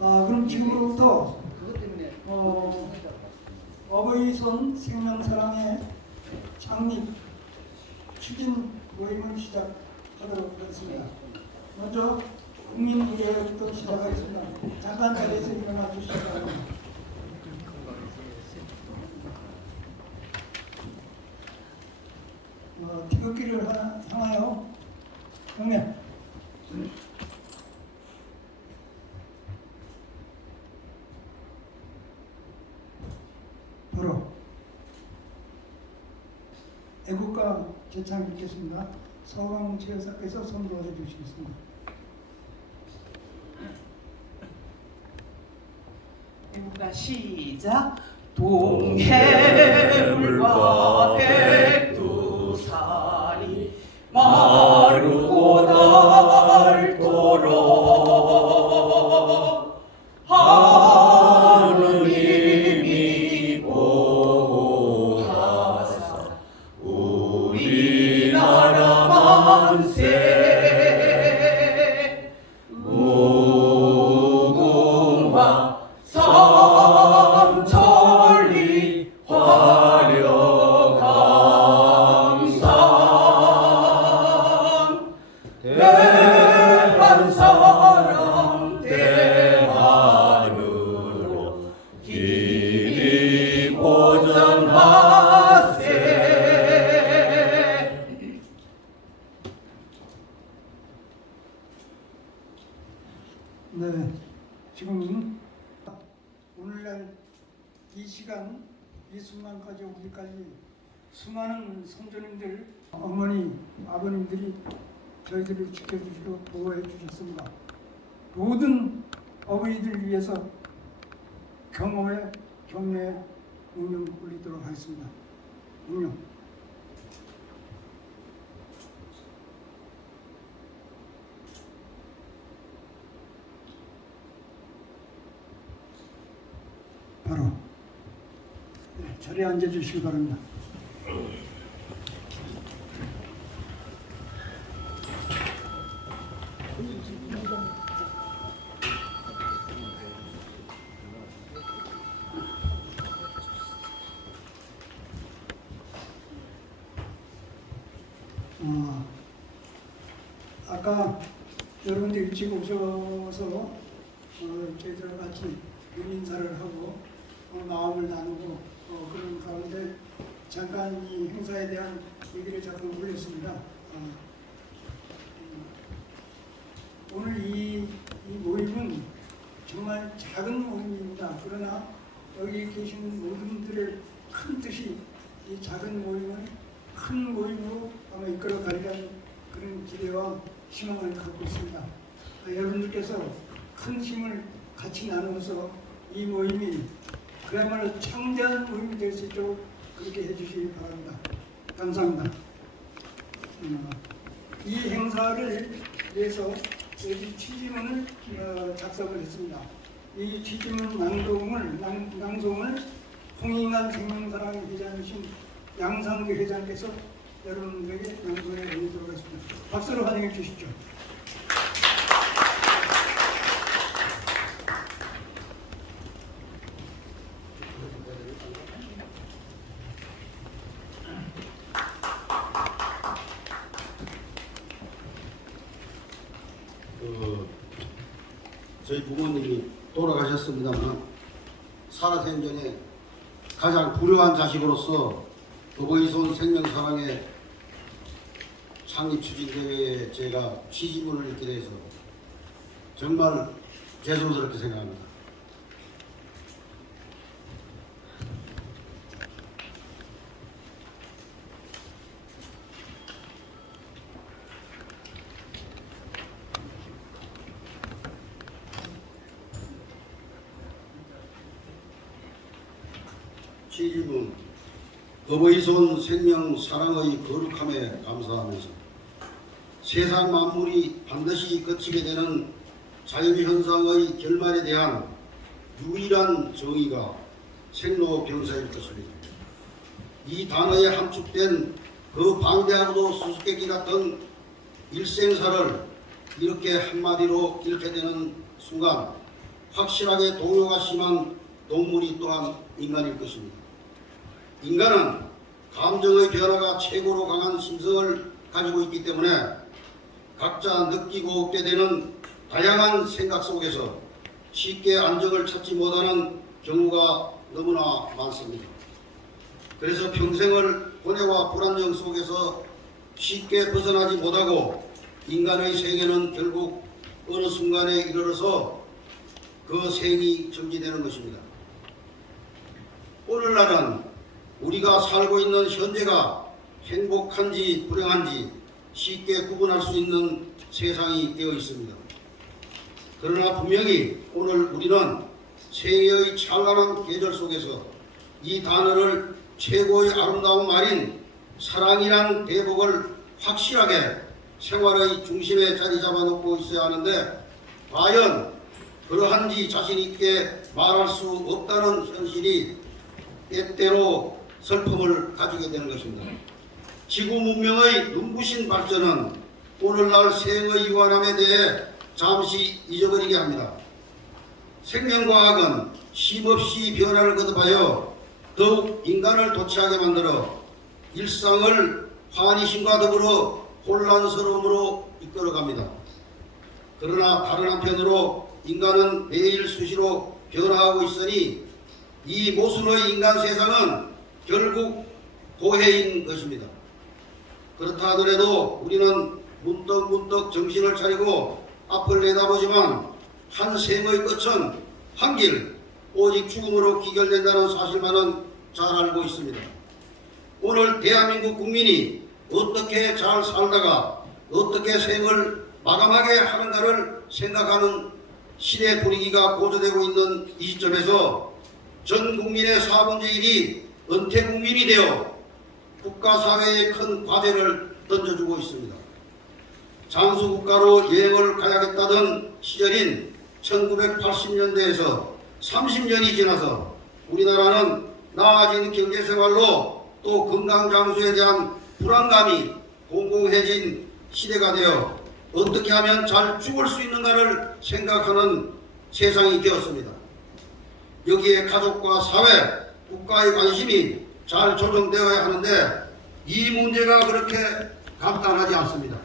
그럼 지금부터 어버이손 생명사랑의 창립 추진 모임을 시작하도록 하겠습니다. 먼저 국민의회부터 시작하겠습니다. 잠깐 자리에서 일어나 주시기 바랍니다. 태극기를 향하여 경례. 바로 애국가 제창 읽겠습니다. 서광채 여사께서 선도해 주시겠습니다. 애국가 시작. 동해물과 백두산이 마르고 닳도록 하느님이 보호하사 우리나라 만세 무궁화 삼천리 화려강산 대한사랑 대한으로 길이 보전하세. 네, 지금 오늘날 이 시간 이 순간까지 오기까지 수많은 선조님들, 어머니, 아버님들이 저희들을 지켜주시고 보호해 주셨습니다. 모든 어머니들 위해서 경호에 경례 운영 올리도록 하겠습니다. 운영. 바로 자리에 앉아주시기 바랍니다. 아까 여러분들 일찍 오셔서 저희들과 같이 인사를 하고 마음을 나누고 그런 가운데 잠깐 이 행사에 대한 얘기를 잠깐 올렸습니다. 오늘 이 모임은 정말 작은 모임입니다. 그러나 여기 계신 모든 분들의 큰 뜻이 이 작은 모임을 큰 모임으로 아마 이끌어 가리라는 그런 기대와 희망을 갖고 있습니다. 여러분들께서 큰 힘을 같이 나누어서 이 모임이 그야말로 창대한 모임이 될 수 있도록 그렇게 해주시기 바랍니다. 감사합니다. 이 행사를 위해서 여기 취지문을 작성을 했습니다. 이 취지문 낭송을 홍인간 생명사랑 회장이신 양상규 회장께서 여러분들에게 낭송해 올리도록 하겠습니다. 박수로 환영해 주시죠. 저희 부모님이 돌아가셨습니다만 살아생전에 가장 불효한 자식으로서 어버이손 생명사랑의 창립 추진대회에 제가 취지문을 읽게 돼서 정말 죄송스럽게 생각합니다. 취지문 어버이손 생명 사랑의 거룩함에 감사하면서 세상 만물이 반드시 거치게 되는 자연현상의 결말에 대한 유일한 정의가 생로병사일 것입니다. 이 단어에 함축된 그 방대하고도 수수께끼 같은 일생사를 이렇게 한마디로 읽게 되는 순간 확실하게 동요가 심한 동물이 또한 인간일 것입니다. 인간은 감정의 변화가 최고로 강한 심성을 가지고 있기 때문에 각자 느끼고 얻게 되는 다양한 생각 속에서 쉽게 안정을 찾지 못하는 경우가 너무나 많습니다. 그래서 평생을 고뇌와 불안정 속에서 쉽게 벗어나지 못하고 인간의 생애는 결국 어느 순간에 이르러서 그 생이 정지되는 것입니다. 오늘날은 우리가 살고 있는 현재가 행복한지 불행한지 쉽게 구분할 수 있는 세상이 되어 있습니다. 그러나 분명히 오늘 우리는 생애의 찬란한 계절 속에서 이 단어를 최고의 아름다운 말인 사랑이란 대목을 확실하게 생활의 중심에 자리 잡아놓고 있어야 하는데 과연 그러한지 자신 있게 말할 수 없다는 현실이 때때로 슬픔을 가지게 되는 것입니다. 지구 문명의 눈부신 발전은 오늘날 생의 유한함에 대해 잠시 잊어버리게 합니다. 생명과학은 쉼없이 변화를 거듭하여 더욱 인간을 도취하게 만들어 일상을 환희심과 더불어 혼란스러움으로 이끌어갑니다. 그러나 다른 한편으로 인간은 매일 수시로 변화하고 있으니 이 모순의 인간 세상은 결국 고해인 것입니다. 그렇다 하더라도 우리는 문득문득 정신을 차리고 앞을 내다보지만 한 생의 끝은 한 길 오직 죽음으로 기결된다는 사실만은 잘 알고 있습니다. 오늘 대한민국 국민이 어떻게 잘 살다가 어떻게 생을 마감하게 하는가를 생각하는 시대 분위기가 고조되고 있는 이 시점에서 전 국민의 4분의 1이 은퇴 국민이 되어 국가 사회에 큰 과제를 던져주고 있습니다. 장수국가로 여행을 가야겠다던 시절인 1980년대에서 30년이 지나서 우리나라는 나아진 경제생활로 또 건강장수에 대한 불안감이 공공해진 시대가 되어 어떻게 하면 잘 죽을 수 있는가를 생각하는 세상이 되었습니다. 여기에 가족과 사회, 국가의 관심이 잘 조정되어야 하는데 이 문제가 그렇게 간단하지 않습니다.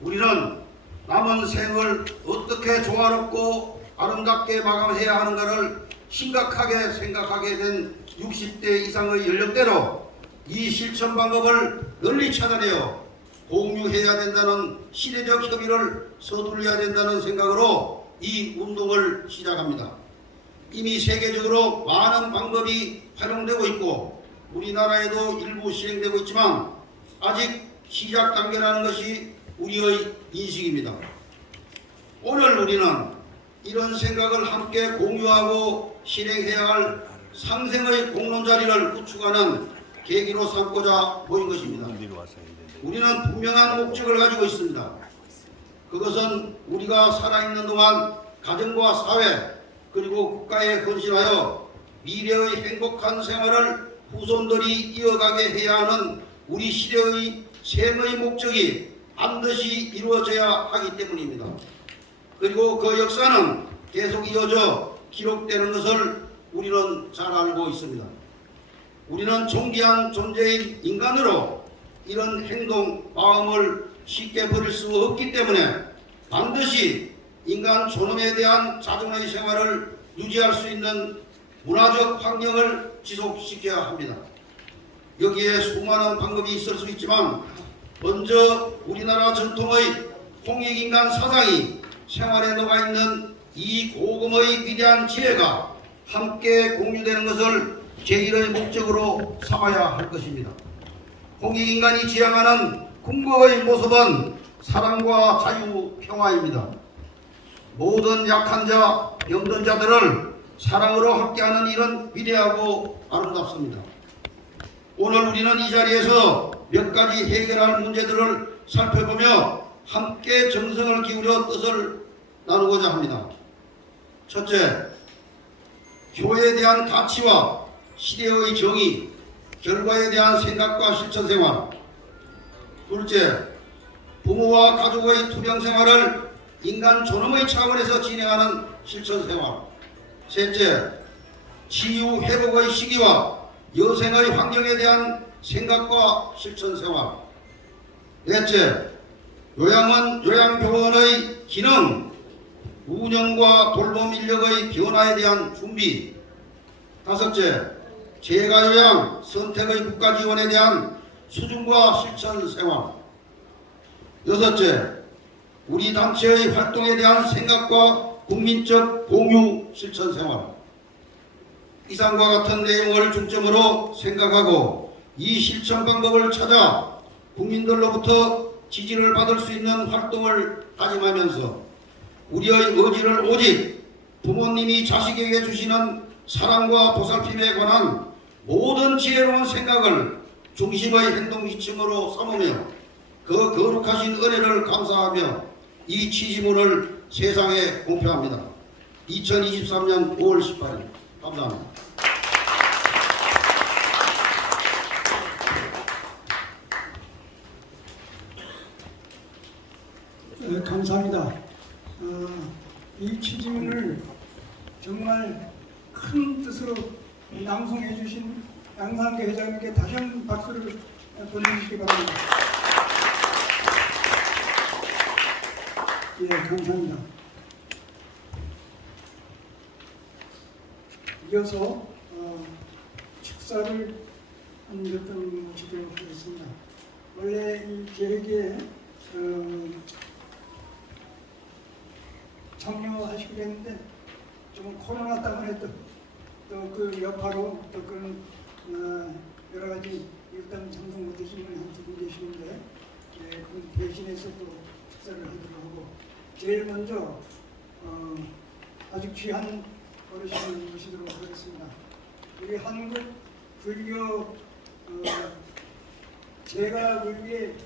우리는 남은 생을 어떻게 조화롭고 아름답게 마감해야 하는가를 심각하게 생각하게 된 60대 이상의 연령대로 이 실천 방법을 널리 찾아내어 공유해야 된다는 시대적 협의를 서둘러야 된다는 생각으로 이 운동을 시작합니다. 이미 세계적으로 많은 방법이 활용되고 있고 우리나라에도 일부 실행되고 있지만 아직 시작 단계라는 것이 우리의 인식입니다. 오늘 우리는 이런 생각을 함께 공유하고 실행해야 할 상생의 공론자리를 구축하는 계기로 삼고자 모인 것입니다. 우리는 분명한 목적을 가지고 있습니다. 그것은 우리가 살아있는 동안 가정과 사회 그리고 국가에 헌신하여 미래의 행복한 생활을 후손들이 이어가게 해야 하는 우리 시대의 생의 목적이 반드시 이루어져야 하기 때문입니다. 그리고 그 역사는 계속 이어져 기록되는 것을 우리는 잘 알고 있습니다. 우리는 존귀한 존재인 인간으로 이런 행동, 마음을 쉽게 버릴 수 없기 때문에 반드시 인간 존엄에 대한 자존의 생활을 유지할 수 있는 문화적 환경을 지속시켜야 합니다. 여기에 수많은 방법이 있을 수 있지만 먼저 우리나라 전통의 홍익인간 사상이 생활에 녹아있는 이 고금의 위대한 지혜가 함께 공유되는 것을 제1의 목적으로 삼아야 할 것입니다. 홍익인간이 지향하는 궁극의 모습은 사랑과 자유, 평화입니다. 모든 약한 자, 병든 자들을 사랑으로 함께하는 일은 위대하고 아름답습니다. 오늘 우리는 이 자리에서 몇 가지 해결할 문제들을 살펴보며 함께 정성을 기울여 뜻을 나누고자 합니다. 첫째, 교회에 대한 가치와 시대의 정의, 결과에 대한 생각과 실천 생활. 둘째, 부모와 가족의 투병 생활을 인간 존엄의 차원에서 진행하는 실천생활. 셋째, 치유 회복의 시기와 여생의 환경에 대한 생각과 실천생활. 넷째, 요양병원의 기능, 운영과 돌봄 인력의 변화에 대한 준비. 다섯째, 재가요양 선택의 국가 지원에 대한 수준과 실천 생활. 여섯째, 우리 단체의 활동에 대한 생각과 국민적 공유 실천 생활. 이상과 같은 내용을 중점으로 생각하고 이 실천 방법을 찾아 국민들로부터 지지를 받을 수 있는 활동을 다짐하면서 우리의 의지를 오직 부모님이 자식에게 주시는 사랑과 보살핌에 관한 모든 지혜로운 생각을 중심의 행동 지침으로 삼으며 그 거룩하신 은혜를 감사하며 이 취지문을 세상에 공표합니다. 2023년 5월 18일 감사합니다. 네, 감사합니다. 이 취지문을 정말 큰 뜻으로 낭송해 주신 양상계 회장님께 다시 한번 박수를 보내주시기 바랍니다. 예, 감사합니다. 이어서 축사를 한 몇 번 모시도록 하겠습니다. 원래 이 계획에 참여하시기로 했는데 좀 코로나 때문에 또 그 여파로 또 그런 여러 가지 일단 참석 못하신 분이 한두 분 계시는데 그 대신해서 또 축사를 하도록 하고 제일 먼저 아주 귀한 어르신을 모시도록 하겠습니다. 우리 한국 불교 제가 불교의